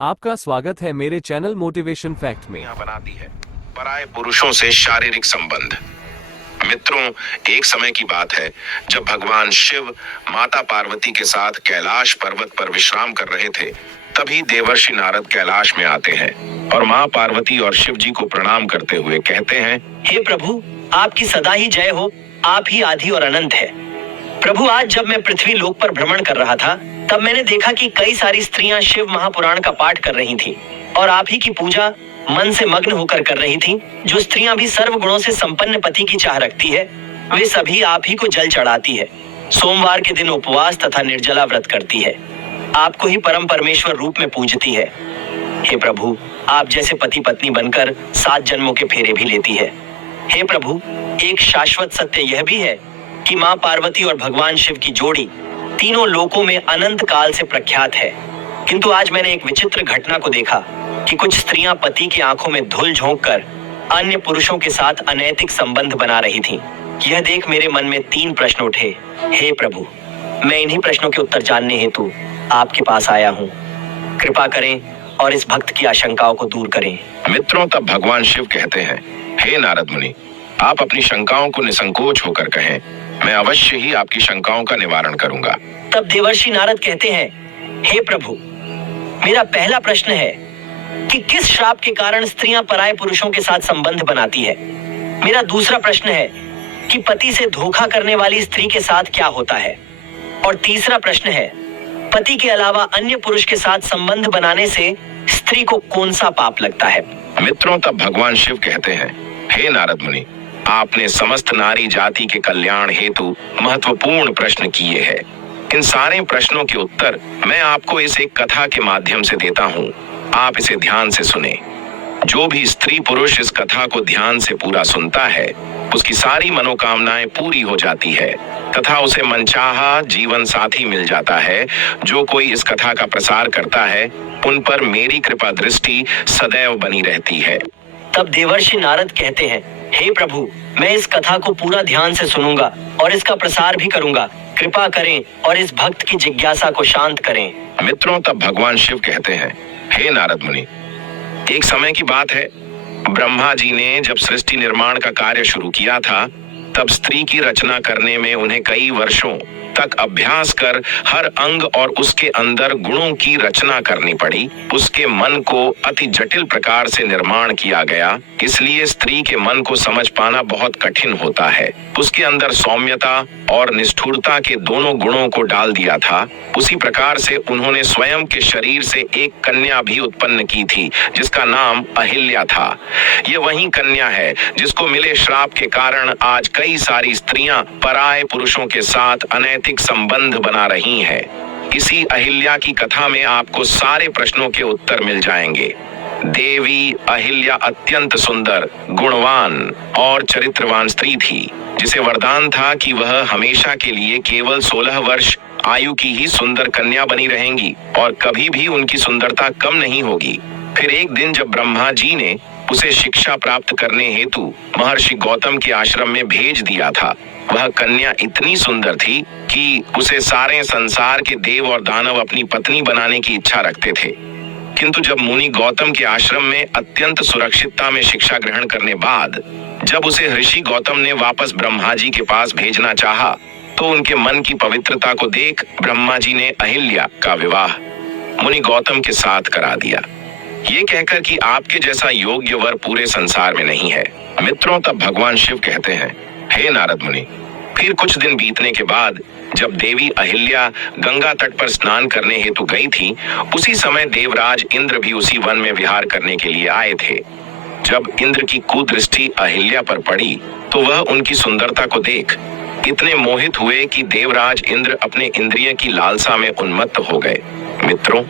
आपका स्वागत है मेरे चैनल मोटिवेशन फैक्ट में। बनाती है पराये पुरुषों से शारीरिक संबंध। मित्रों, एक समय की बात है जब भगवान शिव माता पार्वती के साथ कैलाश पर्वत पर विश्राम कर रहे थे। तभी देवर्षि नारद कैलाश में आते हैं और माँ पार्वती और शिव जी को प्रणाम करते हुए कहते हैं, हे प्रभु, आपकी सदा ही जय हो। आप ही आदि और अनंत है। प्रभु, आज जब मैं पृथ्वी लोक पर भ्रमण कर रहा था तब मैंने देखा कि कई सारी स्त्रियां शिव महापुराण का पाठ कर रही थीं और आप ही की पूजा मन से मग्न होकर कर रही थीं। जो स्त्रियां भी सर्व गुणों से संपन्न पति की चाह रखती है वे सभी आप ही को जल चढ़ाती है, सोमवार के दिन उपवास तथा निर्जला व्रत करती है, आपको ही परम परमेश्वर रूप में पूजती है। हे प्रभु, आप जैसे पति पत्नी बनकर 7 जन्मों के फेरे भी लेती है। हे प्रभु, एक शाश्वत सत्य यह भी है कि माँ पार्वती और भगवान शिव की जोड़ी तीनों लोकों में अनंत काल से प्रख्यात है। किंतु आज मैंने एक विचित्र घटना को देखा कि कुछ स्त्रियां पति की आंखों में धूल झोंक कर अन्य पुरुषों के साथ अनैतिक संबंध बना रही थीं। यह देख मेरे मन में 3 प्रश्न उठे। हे प्रभु, मैं इन्हीं प्रश्नों के उत्तर जानने हेतु आपके पास आया हूँ। कृपा करें और इस भक्त की आशंकाओं को दूर करें। मित्रों, तब भगवान शिव कहते हैं, हे नारद मुनि, आप अपनी शंकाओं को निसंकोच होकर कहें, मैं अवश्य ही आपकी शंकाओं का निवारण करूंगा। तब देवर्षि नारद कहते हैं, हे प्रभु, मेरा पहला प्रश्न है कि किस श्राप के कारण स्त्रियां पराये पुरुषों के साथ संबंध बनाती है। मेरा दूसरा प्रश्न है कि पति से धोखा करने वाली स्त्री के साथ क्या होता है। और तीसरा प्रश्न है, पति के अलावा अन्य पुरुष के साथ संबंध बनाने से स्त्री को कौन सा पाप लगता है। मित्रों, तब भगवान शिव कहते हैं, हे नारद मुनि, आपने समस्त नारी जाति के कल्याण हेतु महत्वपूर्ण प्रश्न किए हैं। इन सारे प्रश्नों के उत्तर मैं आपको इस एक कथा के माध्यम से देता हूँ। आप इसे ध्यान से सुने। जो भी स्त्री पुरुष इस कथा को ध्यान से पूरा सुनता है उसकी सारी मनोकामनाएं पूरी हो जाती है तथा उसे मनचाहा जीवन साथी मिल जाता है। जो कोई इस कथा का प्रसार करता है उन पर मेरी कृपा दृष्टि सदैव बनी रहती है। तब देवर्षि नारद कहते हैं, हे प्रभु, मैं इस कथा को पूरा ध्यान से सुनूंगा और इसका प्रसार भी करूंगा। कृपा करें और इस भक्त की जिज्ञासा को शांत करें। मित्रों, तब भगवान शिव कहते हैं, हे नारद मुनि, एक समय की बात है, ब्रह्मा जी ने जब सृष्टि निर्माण का कार्य शुरू किया था तब स्त्री की रचना करने में उन्हें कई वर्षों तक अभ्यास कर हर अंग और उसके अंदर गुणों की रचना करनी पड़ी। उसके मन को अति जटिल प्रकार से निर्माण किया गया, इसलिए स्त्री के मन को समझ पाना बहुत कठिन होता है। उसके अंदर सौम्यता और निष्ठुरता के दोनों गुणों को डाल दिया था। उसी प्रकार से उन्होंने स्वयं के शरीर से एक कन्या भी उत्पन्न की थी जिसका नाम अहिल्या था। ये वही कन्या है जिसको मिले श्राप के कारण आज कई सारी स्त्रियां पराये पुरुषों के साथ अनैतिक संबंध बना रही हैं। इसी अहिल्या की कथा में आपको सारे प्रश्नों के उत्तर मिल जाएंगे। देवी अहिल्या अत्यंत सुंदर, गुणवान और चरित्रवान स्त्री थी जिसे वरदान था कि वह हमेशा के लिए केवल 16 वर्ष आयु की ही सुंदर कन्या बनी रहेंगी और कभी भी उनकी सुंदरता कम नहीं होगी। फिर एक दिन जब ब्रह्मा जी ने उसे शिक्षा प्राप्त करने हेतु महर्षि गौतम के आश्रम में भेज दिया था, वह कन्या इतनी सुंदर थी कि उसे सारे संसार के देव और दानव अपनी पत्नी बनाने की इच्छा रखते थे। किंतु जब मुनि गौतम के आश्रम में अत्यंत सुरक्षितता में शिक्षा ग्रहण करने बाद जब उसे ऋषि गौतम ने वापस ब्रह्मा जी के पास भेजना चाहा तो उनके मन की पवित्रता को देख ब्रह्मा जी ने अहिल्या का विवाह मुनि गौतम के साथ करा दिया, ये कहकर कि आपके जैसा योग्य वर पूरे संसार में नहीं है। मित्रों, तब भगवान शिव कहते हैं, हे नारद मुनि, फिर कुछ दिन बीतने के बाद जब देवी अहिल्या गंगा तट पर स्नान करने हेतु गई थी, उसी समय देवराज इंद्र भी उसी वन में विहार करने के लिए आए थे। जब इंद्र की कुदृष्टि अहिल्या पर पड़ी तो वह उनकी सुंदरता को देख इतने मोहित हुए कि देवराज इंद्र अपने इंद्रिय की लालसा में उन्मत्त हो गए। मित्रों,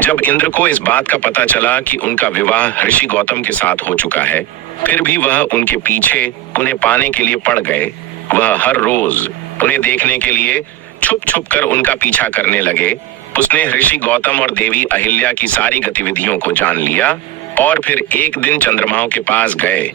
जब इंद्र को इस बात का पता चला कि उनका विवाह ऋषि गौतम के साथ हो चुका है, फिर भी वह उनके पीछे उन्हें पाने के लिए पड़ गए। वह हर रोज उन्हें देखने के लिए छुप छुप कर उनका पीछा करने लगे। उसने ऋषि गौतम और देवी अहिल्या की सारी गतिविधियों को जान लिया और फिर एक दिन चंद्रमाओं के पास गए।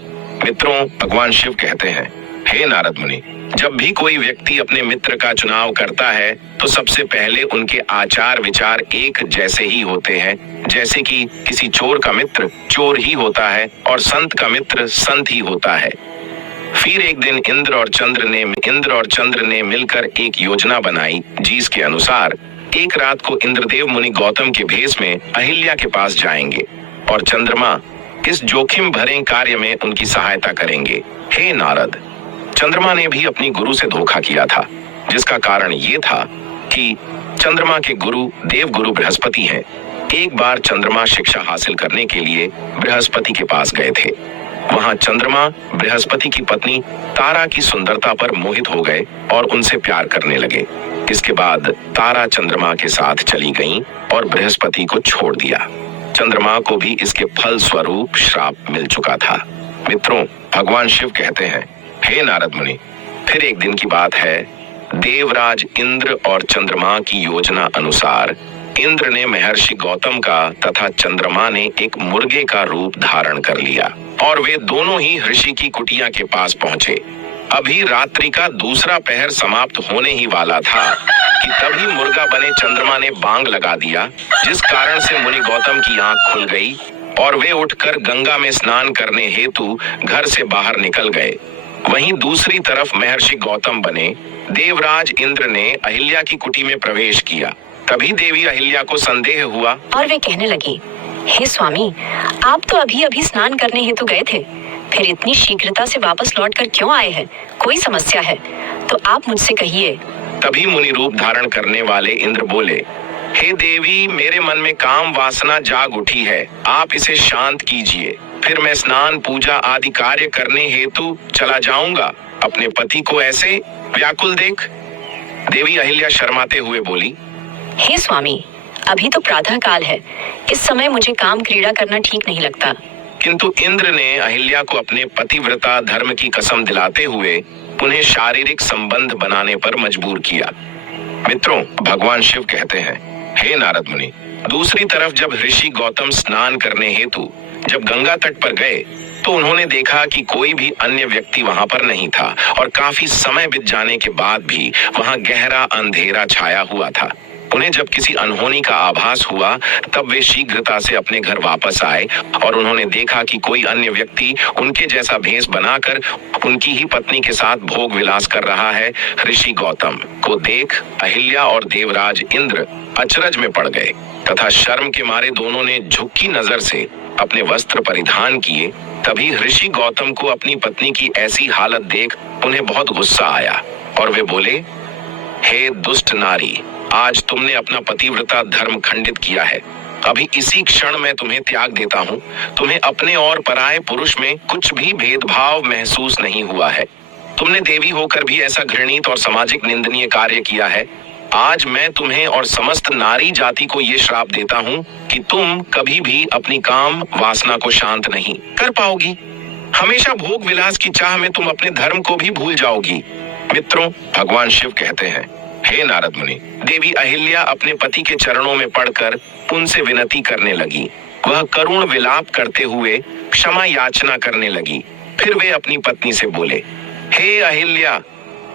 मित्रों, भगवान शिव कहते हैं, हे नारद मुनि, जब भी कोई व्यक्ति अपने मित्र का चुनाव करता है तो सबसे पहले उनके आचार विचार एक जैसे ही होते हैं, जैसे कि किसी चोर का मित्र चोर ही होता है और संत का मित्र संत ही होता है। फिर एक दिन इंद्र और चंद्र ने मिलकर एक योजना बनाई, जिसके अनुसार एक रात को इंद्रदेव मुनि गौतम के भेष में अहिल्या के पास जाएंगे और चंद्रमा इस जोखिम भरे कार्य में उनकी सहायता करेंगे। हे नारद, चंद्रमा ने भी अपनी गुरु से धोखा किया था, जिसका कारण ये था कि चंद्रमा के गुरु देवगुरु बृहस्पति हैं। एक बार चंद्रमा शिक्षा हासिल करने के लिए बृहस्पति के पास गए थे। वहां चंद्रमा बृहस्पति की पत्नी तारा की सुंदरता पर मोहित हो गए और उनसे प्यार करने लगे। इसके बाद तारा चंद्रमा के साथ चली गईं और बृहस्पति को छोड़ दिया। चंद्रमा को भी इसके फल स्वरूप श्राप मिल चुका था। मित्रों, भगवान शिव कहते हैं, हे नारद मुनि, फिर एक दिन की बात है, देवराज इंद्र और चंद्रमा की योजना अनुसार इंद्र ने महर्षि गौतम का तथा चंद्रमा ने एक मुर्गे का रूप धारण कर लिया और वे दोनों ही ऋषि की कुटिया के पास पहुंचे। अभी रात्रि का दूसरा पहर समाप्त होने ही वाला था कि तभी मुर्गा बने चंद्रमा ने बांग लगा दिया, जिस कारण से मुनि गौतम की आंख खुल गई और वे उठकर गंगा में स्नान करने हेतु घर से बाहर निकल गए। वहीं दूसरी तरफ महर्षि गौतम बने देवराज इंद्र ने अहिल्या की कुटी में प्रवेश किया। तभी देवी अहिल्या को संदेह हुआ और वे कहने लगी, हे स्वामी, आप तो अभी अभी स्नान करने हेतु गए थे, फिर इतनी शीघ्रता से वापस लौटकर क्यों आए हैं? कोई समस्या है तो आप मुझसे कहिए। तभी मुनि रूप धारण करने वाले इंद्र बोले, हे देवी, मेरे मन में काम वासना जाग उठी है, आप इसे शांत कीजिए, फिर मैं स्नान पूजा आदि कार्य करने हेतु चला जाऊंगा। अपने पति को ऐसे व्याकुल देख देवी अहिल्या शर्माते हुए बोली, हे स्वामी, अभी तो प्रातः काल है, इस समय मुझे काम क्रीड़ा करना ठीक नहीं लगता। किंतु इंद्र ने अहिल्या को अपने पतिव्रता धर्म की कसम दिलाते हुए उन्हें शारीरिक संबंध बनाने पर मजबूर किया। मित्रों, भगवान शिव कहते हैं, हे नारद मुनि, दूसरी तरफ जब ऋषि गौतम स्नान करने हेतु जब गंगा तट पर गए तो उन्होंने देखा कि कोई भी अन्य व्यक्ति वहां पर नहीं था और काफी समय बीत जाने के बाद भी वहां गहरा अंधेरा छाया हुआ था। उन्हें जब किसी अनहोनी का आभास हुआ तब वे शीघ्रता से अपने घर वापस आए और उन्होंने देखा कि कोई अन्य व्यक्ति उनके जैसा भेष बनाकर उनकी ही पत्नी के साथ भोग विलास कर रहा है। ऋषि गौतम को देख अहिल्या और देवराज इंद्र अचरज में पड़ गए तथा शर्म के मारे दोनों ने झुकी नजर से अपने वस्त्र परिधान किए। तभी ऋषि गौतम को अपनी पत्नी की ऐसी हालत देख उन्हें बहुत गुस्सा आया और वे बोले, हे दुष्ट नारी, आज तुमने अपना पतिव्रता धर्म खंडित किया है। अभी इसी क्षण मैं तुम्हें त्याग देता हूँ। तुम्हें अपने और पराये पुरुष में कुछ भी भेदभाव महसूस नहीं हुआ है। तुमने देवी होकर भी ऐसा घृणित और सामाजिक निंदनीय कार्य किया है। आज मैं तुम्हें और समस्त नारी जाति को ये श्राप देता हूँ कि तुम कभी भी अपनी काम वासना को शांत नहीं कर पाओगी। हमेशा भोग विलास की चाह में तुम अपने धर्म को भी भूल जाओगी। मित्रों, भगवान शिव कहते हैं, हे नारद मुनि, देवी अहिल्या अपने पति के चरणों में पड़कर उनसे विनती करने लगी। वह करुण विलाप करते हुए क्षमा याचना करने लगी। फिर वे अपनी पत्नी से बोले, हे अहिल्या,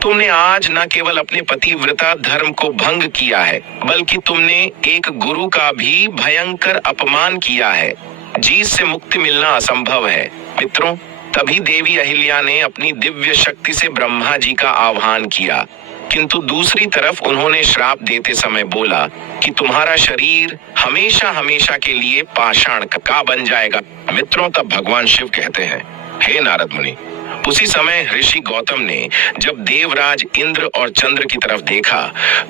तुमने आज न केवल अपने पतिव्रता धर्म को भंग किया है, बल्कि तुमने एक गुरु का भी भयंकर अपमान किया है, जिससे मुक्ति मिलना असंभव है। मित्रों, तभी देवी अहिल्या ने अपनी दिव्य शक्ति से ब्रह्मा जी का आह्वान किया, किंतु दूसरी तरफ उन्होंने श्राप देते समय बोला कि तुम्हारा शरीर हमेशा हमेशा के लिए पाषाण का बन जाएगा। मित्रों, तब भगवान शिव कहते हैं, हे नारद मुनि, उसी समय ऋषि गौतम ने जब देवराज इंद्र और चंद्र की तरफ देखा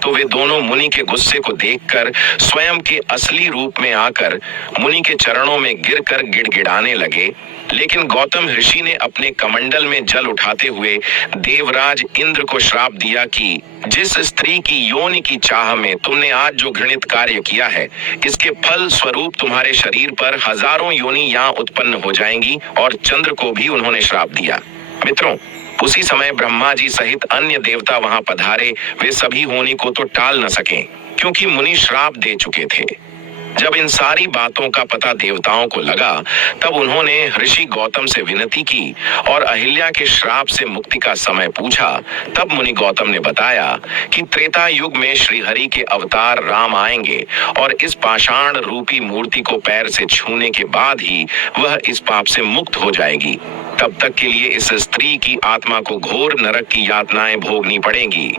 तो वे दोनों मुनि के गुस्से को देखकर स्वयं के असली रूप में आकर मुनि के चरणों में गिरकर गिड़गिड़ाने लगे। लेकिन गौतम ऋषि ने अपने कमंडल में जल उठाते हुए देवराज इंद्र को श्राप दिया कि जिस स्त्री की योनि की चाह में तुमने आज जो घृणित कार्य किया है, इसके फल स्वरूप तुम्हारे शरीर पर हजारों योनि यहाँ उत्पन्न हो जाएंगी। और चंद्र को भी उन्होंने श्राप दिया। मित्रों, उसी समय ब्रह्मा जी सहित अन्य देवता वहां पधारे। वे सभी होनी को तो टाल न सके, क्योंकि मुनि श्राप दे चुके थे। जब इन सारी बातों का पता देवताओं को लगा, तब उन्होंने ऋषि गौतम से विनती की और अहिल्या के श्राप से मुक्ति का समय पूछा। तब मुनि गौतम ने बताया कि त्रेता युग में श्री हरि के अवतार राम आएंगे और इस पाषाण रूपी मूर्ति को पैर से छूने के बाद ही वह इस पाप से मुक्त हो जाएगी। तब तक के लिए इस स्त्री की आत्मा को घोर नरक की यातनाएं भोगनी पड़ेंगी।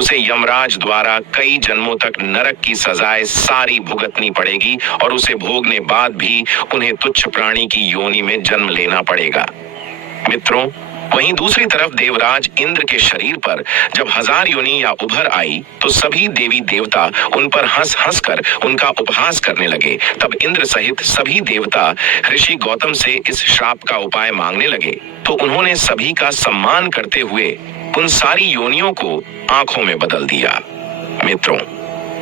उसे यमराज द्वारा कई जन्मों तक नरक की सजाएं सारी भुगतनी पड़ेगी और उसे भोगने बाद भी उन्हें तुच्छ प्राणी की योनि में जन्म लेना पड़ेगा। मित्रों, वहीं दूसरी तरफ देवराज इंद्र के शरीर पर जब 1000 योनि या उभर आई तो सभी देवी देवता उन पर हंस हंस कर उनका उपहास करने लगे। तब इंद्र सहित सभी देवता ऋषि गौतम से इस श्राप का उपाय मांगने लगे, तो उन्होंने सभी का सम्मान करते हुए उन सारी योनियों को आंखों में बदल दिया। मित्रों,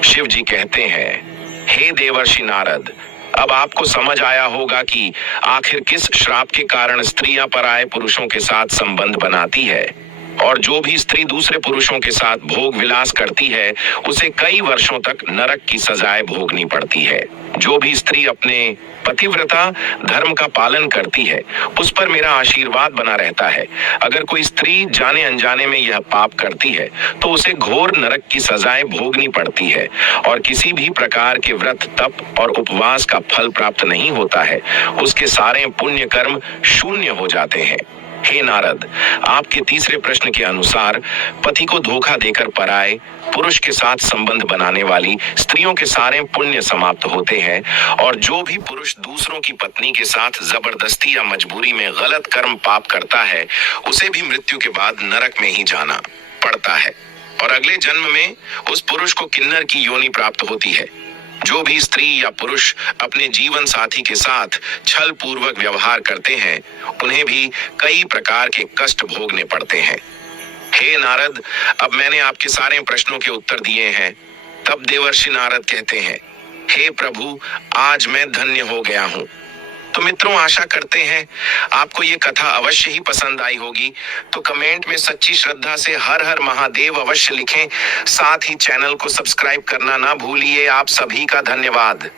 शिव जी कहते हैं, हे देवर्षि नारद, अब आपको समझ आया होगा कि आखिर किस श्राप के कारण स्त्रियां पराये पुरुषों के साथ संबंध बनाती है, और जो भी स्त्री दूसरे पुरुषों के साथ भोग विलास करती है उसे कई वर्षों तक नरक की सजाएं भोगनी पड़ती है। जो भी स्त्री अपने पतिव्रता धर्म का पालन करती है उस पर मेरा आशीर्वाद बना रहता है। अगर कोई स्त्री जाने अनजाने में यह पाप करती है तो उसे घोर नरक की सजाएं भोगनी पड़ती है और किसी भी प्रकार के व्रत, तप और उपवास का फल प्राप्त नहीं होता है। उसके सारे पुण्य कर्म शून्य हो जाते हैं। हे नारद, आपके तीसरे प्रश्न के अनुसार पति को धोखा देकर पराये पुरुष के साथ संबंध बनाने वाली स्त्रियों के सारे पुण्य समाप्त होते हैं, और जो भी पुरुष दूसरों की पत्नी के साथ जबरदस्ती या मजबूरी में गलत कर्म पाप करता है उसे भी मृत्यु के बाद नरक में ही जाना पड़ता है और अगले जन्म में उस पुरुष को किन्नर की योनि प्राप्त होती है। जो भी स्त्री या पुरुष अपने जीवन साथी के साथ छल पूर्वक व्यवहार करते हैं उन्हें भी कई प्रकार के कष्ट भोगने पड़ते हैं। हे नारद, अब मैंने आपके सारे प्रश्नों के उत्तर दिए हैं। तब देवर्षि नारद कहते हैं, हे प्रभु, आज मैं धन्य हो गया हूँ। तो मित्रों, आशा करते हैं आपको ये कथा अवश्य ही पसंद आई होगी। तो कमेंट में सच्ची श्रद्धा से हर हर महादेव अवश्य लिखें। साथ ही चैनल को सब्सक्राइब करना ना भूलिए। आप सभी का धन्यवाद।